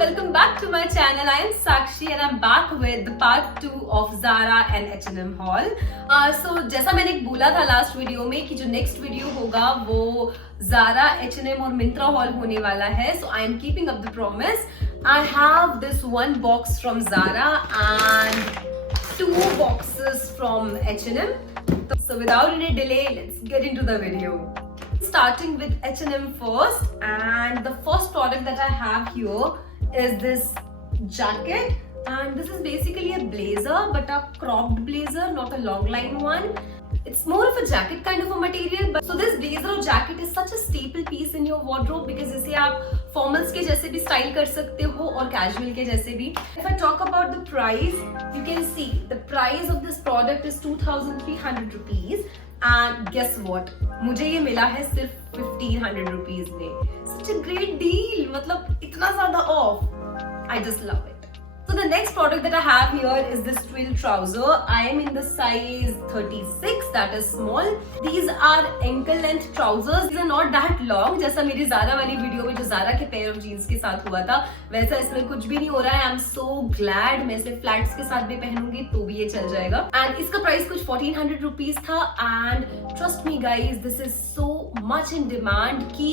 welcome back to my channel. I am Sakshi and I'm back with the part 2 of Zara and H&M haul. So जैसा मैंने बोला था last video में कि जो next video होगा वो Zara, H&M और Myntra haul होने वाला है. So I am keeping up the promise. I have this one box from Zara and 2 boxes from H&M. So without any delay, let's get into the video. Starting with H&M first, and the first product that I have here is this jacket, and this is basically a blazer but a cropped blazer, not a long line one. It's more of a jacket kind of a material, but so this blazer or jacket is such a staple piece in your wardrobe because इसे आप formals के जैसे भी style कर सकते हो और casual के जैसे भी. If I talk about the price, you can see the price of this product is 2,300 rupees. And guess what? मुझे ये मिला है सिर्फ 1,500 rupees में. Such a great deal. मतलब इतना ज़्यादा off. I just love it. So the next product that I have here is this twill trouser. I am in the size 36, that is small. These are ankle length trousers. These are not that long. जैसा मेरी Zara वाली video में जो Zara के pair of jeans के साथ हुआ था, वैसा इसमें कुछ भी नहीं हो रहा है. I'm so glad. मैं इसे flats के साथ भी पहनूंगी तो भी ये चल जाएगा. And इसका प्राइस कुछ 1,400 rupees था. And trust me guys, this is so much in demand कि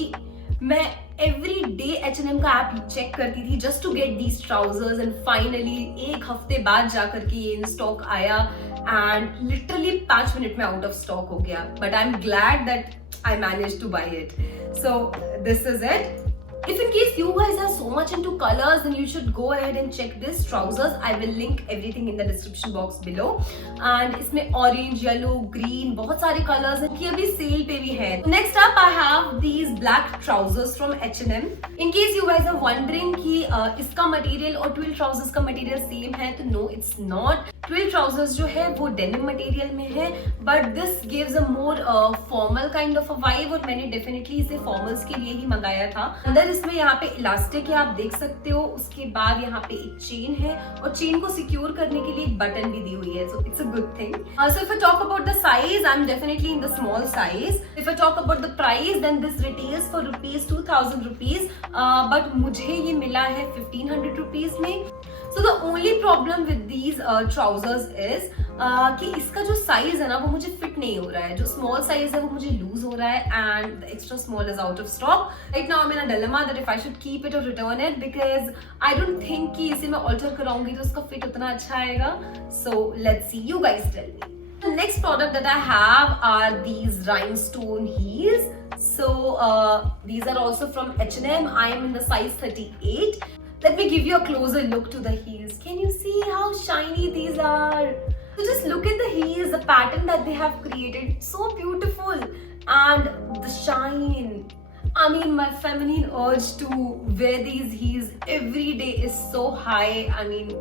मैं एवरी डे H&M का ऐप चेक करती थी just to get these trousers and finally एक हफ्ते बाद जाकर के ये इन स्टॉक आया एंड लिटरली 5 मिनट में आउट ऑफ स्टॉक हो गया. But I am glad that I manage to buy it. So this is it. If in case you guys are so much into colors, then you should go ahead and check this trousers. I will link everything in the description box below. And इसमें orange, yellow, green बहुत सारे colors हैं कि अभी sale पे भी है. Next up I have these black trousers from H&M. In case you guys are wondering कि इसका material और twill trousers का material same है, तो no, it's not. Twill trousers जो है वो denim material में है, but this gives a more formal kind of a vibe और मैंने definitely इसे formals के लिए ही मंगाया था. अंदर इसमें यहाँ पे इलास्टिक है, आप देख सकते हो. उसके बाद यहाँ पे एक चेन है और चेन को सिक्योर करने के लिए एक बटन भी दी हुई है. So it's a good thing. So if I talk about the size, I'm definitely in the small size. If I talk about the price, then this retails for rupees 2,000 rupees. But मुझे ये मिला है 1,500 rupees में. So the only problem with these trousers is कि इसका जो size है ना वो मुझे fit नहीं हो रहा है. जो small size है वो मुझे loose हो रहा है and the extra small is out of stock. Right now I'm in a dilemma that if I should keep it or return it because I don't think कि इसे मैं alter कराऊंगी तो इसका fit उतना अच्छा आएगा. So let's see. You guys tell me. The next product that I have are these rhinestone heels. So these are also from H&M. I am in the size 38. Let me give you a closer look to the heels. Can you see how shiny these are? So just look at the heels, the pattern that they have created. So beautiful. And the shine. I mean, my feminine urge to wear these heels every day is so high. I mean,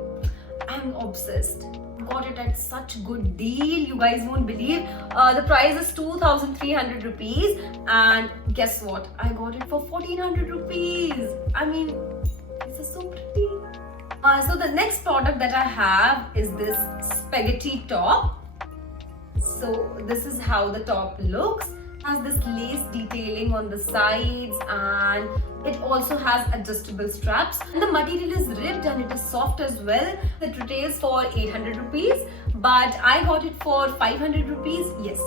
I'm obsessed. Got it at such good deal. You guys won't believe. The price is 2,300 rupees. And guess what? I got it for 1,400 rupees. I mean, this is so pretty. So the next product that I have is this spaghetti top. So this is how the top looks. It has this lace detailing on the sides and it also has adjustable straps. And the material is ribbed and it is soft as well. It retails for 800 rupees, but I got it for 500 rupees. Yes,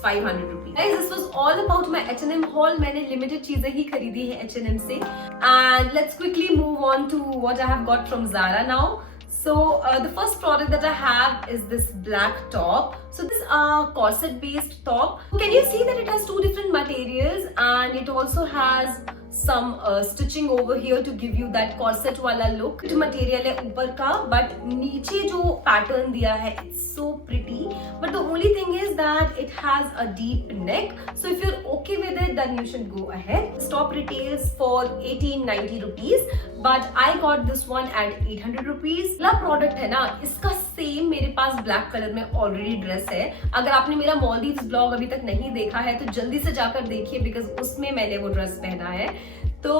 500 rupees. Guys, this was all about my H&M haul. मैंने limited चीजें ही खरीदी है H&M से. And let's quickly move on to what I have got from Zara now. So the first product that I have is this black top. So this is a corset based top. Can you see that it has 2 different materials and it also has some stitching over here to give you that corset वाला look. जो material है ऊपर का, but नीचे जो pattern दिया है it's so pretty. But the only thing is that it has a deep neck. So if you're okay with it, then you should go ahead. This top retails for 1,890 rupees, but I got this one at 800 rupees. वाला product है ना, इसका same मेरे पास black color में already dress है. अगर आपने मेरा Maldives blog अभी तक नहीं देखा है तो जल्दी से जाकर देखिए because उसमें मैंने वो dress पहना है. तो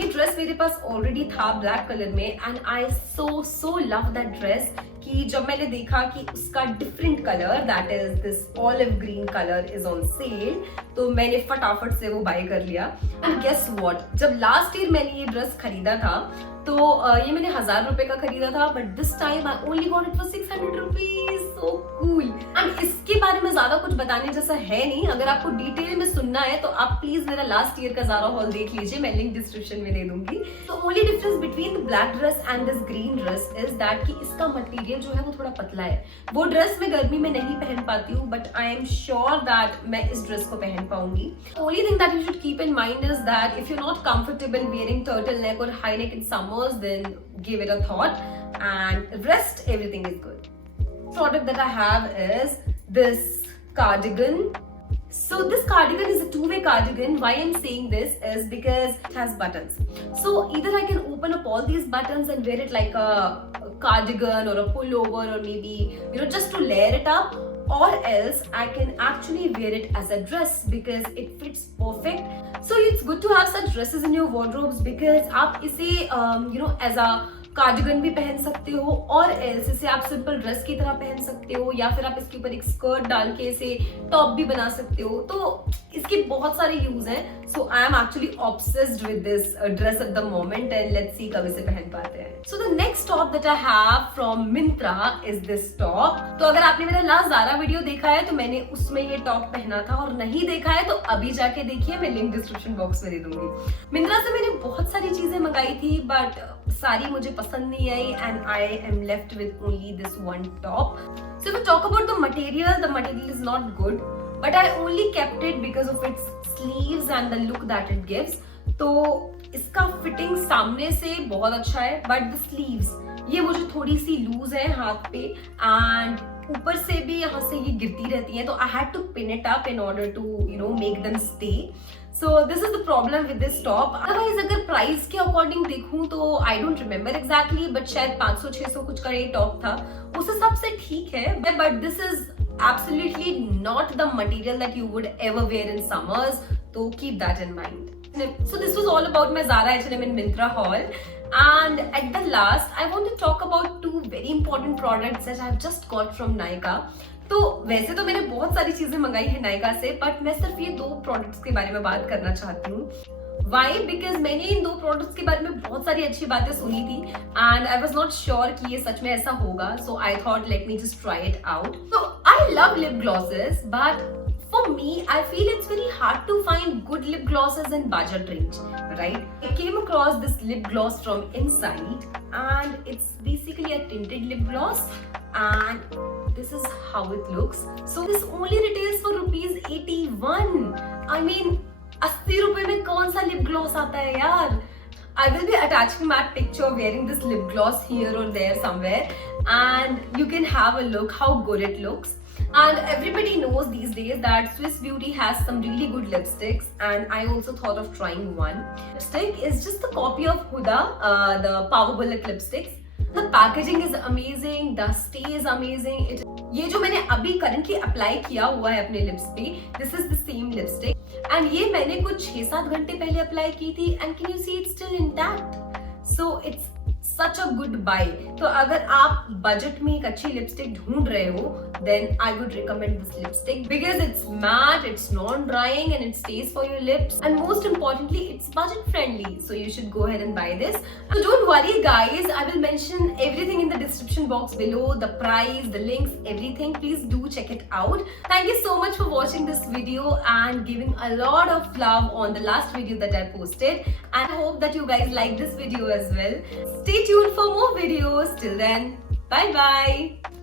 ये ड्रेस मेरे पास ऑलरेडी था ब्लैक कलर में and I so love that dress कि जब मैंने देखा कि उसका different colour that is this olive green colour is on sale, तो मैंने फटाफट से वो बाय कर लिया। एंड गेस व्हाट, जब लास्ट ईयर मैंने ये ड्रेस खरीदा था तो ये मैंने 1000 रुपए का खरीदा था, but this time I only got it for 600 rupees. So cool. And इसके बारे में ज्यादा कुछ बताने जैसा है नहीं, अगर आपको डिटेल में सुनना है तो आप प्लीज मेरा लास्ट ईयर का ज़ारा हॉल देख लीजिए, मैं लिंक डिस्क्रिप्शन में दे दूंगी। तो only difference between the black dress and this green dress is that कि इसका मटेरियल जो है वो थोड़ा पतला है। वो ड्रेस मैं गर्मी में नहीं पहन पाती हूँ, but I am sure that मैं इस ड्रेस को पहन पाऊंगी। Only thing that you should keep in mind is that if you not comfortable wearing turtle neck और high neck in summers, then give it a thought, and rest everything is good. Product that I have is this cardigan. So this cardigan is a two-way cardigan. Why I'm saying this is because it has buttons. So either I can open up all these buttons and wear it like a cardigan or a pullover, or maybe just to layer it up, or else I can actually wear it as a dress because it fits perfect. So it's good to have such dresses in your wardrobes because आप इसे as a cardigan भी पहन सकते हो, और else इसे आप simple dress की तरह पहन सकते हो, या फिर आप इसके ऊपर एक स्कर्ट डाल के इसे टॉप भी बना सकते हो। तो इसके बहुत सारे यूज हैं। So I am actually obsessed with this dress at the moment, and let's see कब इसे पहन पाते हैं। So the next top that I have from Myntra is this top. तो अगर आपने मेरा लास्ट ज़ारा वीडियो देखा है तो मैंने उसमें ये टॉप पहना था, और नहीं देखा है तो अभी जाके देखिए, मैं लिंक डिस्क्रिप्शन बॉक्स में दे दूंगी। मिंत्रा से मैंने बहुत सारी चीजें मंगाई थी, बट सारी मुझे पसंद नहीं आई, and I am left with only this one top. So if we talk about the material is not good, but I only kept it because of its sleeves and the look that it gives. तो इसका fitting सामने से बहुत अच्छा है, but the sleeves ये मुझे थोड़ी सी लूज है हाथ पे, एंड ऊपर से भी यहाँ से ये गिरती रहती है, तो I had to pin it up in order to make them stay. So this is the problem with this top. Otherwise अगर प्राइस के अकॉर्डिंग देखूं तो I don't remember exactly, but शायद 500-600 कुछ का ये टॉप था, उस हिसाब से ठीक है, but this is absolutely not the material that you would ever wear in summers, so keep that in mind. So this was all about my Zara, H&M and Myntra haul, and at the last I want to talk about two very important products that I've just got from Nykaa. तो वैसे तो मैंने बहुत सारी चीजें मंगाई है नायका से, बट मैं सिर्फ ये 2 प्रोडक्ट्स के बारे में बात करना चाहती हूँ। वाई? बिकॉज मैंने इन 2 प्रोडक्ट्स के बारे में बहुत सारी अच्छी बातें सुनी थी, and I was not sure कि ये सच में ऐसा होगा, so I thought let me just try it out. तो I love lip glosses, but for me, I feel it's very hard to find good lip glosses in budget range, right? I came across this lip gloss from Inside, and it's basically a tinted lip gloss, and this is how it looks. So this only retails for ₹81. I mean, 80 रुपए में कौन सा lip gloss आता है यार? I will be attaching my picture wearing this lip gloss here or there somewhere, and you can have a look how good it looks. And everybody knows these days that Swiss Beauty has some really good lipsticks, and I also thought of trying one. Lipstick is just a copy of Huda, the Power Bullet lipsticks. The packaging is amazing, the stay is amazing. ये जो मैंने अभी currently apply किया हुआ है अपने lips पे, this is the same lipstick, and ये मैंने कुछ 6-7 घंटे पहले apply की थी, and can you see it's still intact? So it's such a good buy. तो अगर आप बजट में एक अच्छी लिपस्टिक ढूंढ रहे हो, then I would recommend this lipstick because it's matte, it's non-drying, and it stays for your lips, and most importantly it's budget friendly, so you should go ahead and buy this. So don't worry guys, I will mention everything in the description box below, the price, the links, everything. Please do check it out. Thank you so much for watching this video and giving a lot of love on the last video that I posted, and I hope that you guys like this video as well. Stay tuned for more videos. Till then, bye bye.